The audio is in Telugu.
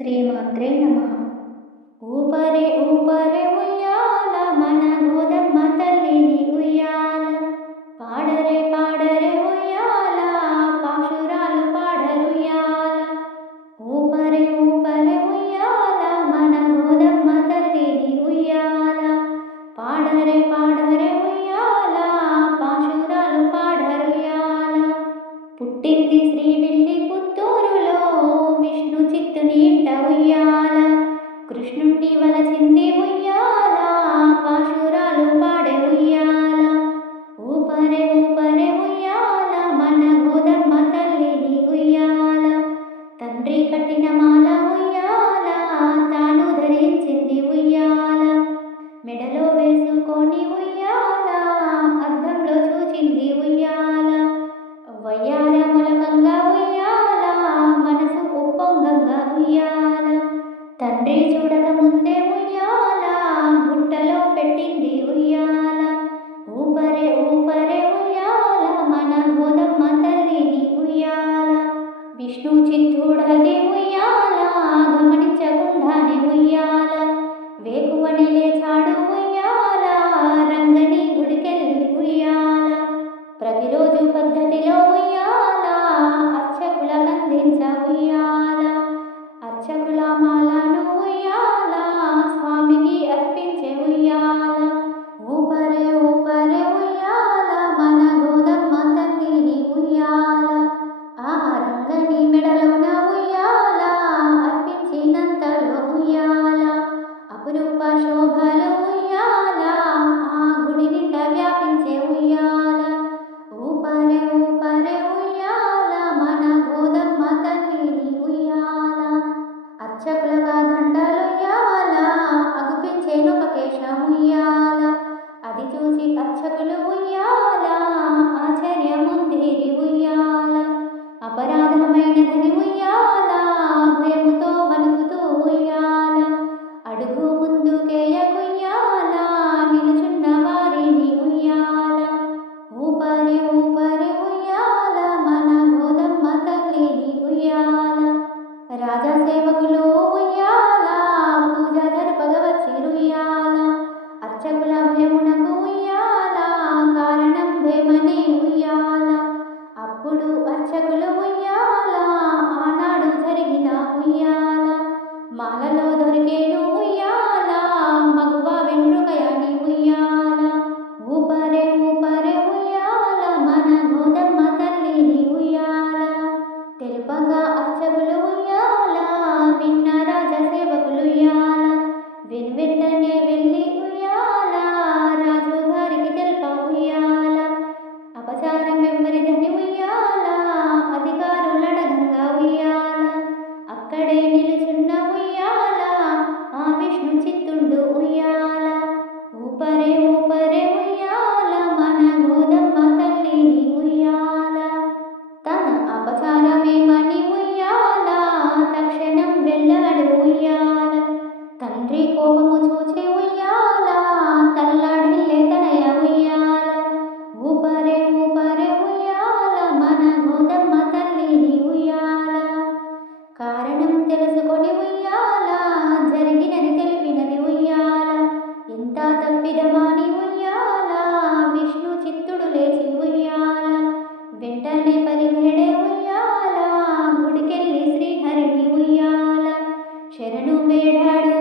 శ్రీమాత్రే నమ. ఊపరే ఊపరే ఉయ్యాల మన గోదమ్మ తల్లిని ఉయ్యాల. పాడరే విష్ణు చిత్తూడదే ఉయ్యాల గమనించకుండానే ఉయ్యాల వేకువని లేచాడు ముయ్యాల రంగని గుడికెళ్ళి ఉయ్యాల ప్రతిరోజు పద్ధతిలో ముయ్యాల అర్చకుల గంధించ ఉయ్యాల అర్చకుల మాల శోభల ఉయ్యాల ఆ గుడి నిండా వ్యాపించే ఉయ్యాల. ఊపరే ఊపరే ఉయ్యాల మన గోదమ్మ తల్లిని ఉయ్యాల. అర్చకులుగా దండలుయ్యాల అగుపించే నొకకేశ ఉయ్యాల. అది చూసి అర్చకులు ఉయ్యాల ఆచార్య ముందేరి ఉయ్యాల. అపరాధమైనదని ఉయ్యాల భయముతో వణుకుతూ గోదమ్మ తల్లిని ఉయ్యాల తెలుపగా అచ్చగులు ఉయ్యాల విన్నరా శరణు వేడాడు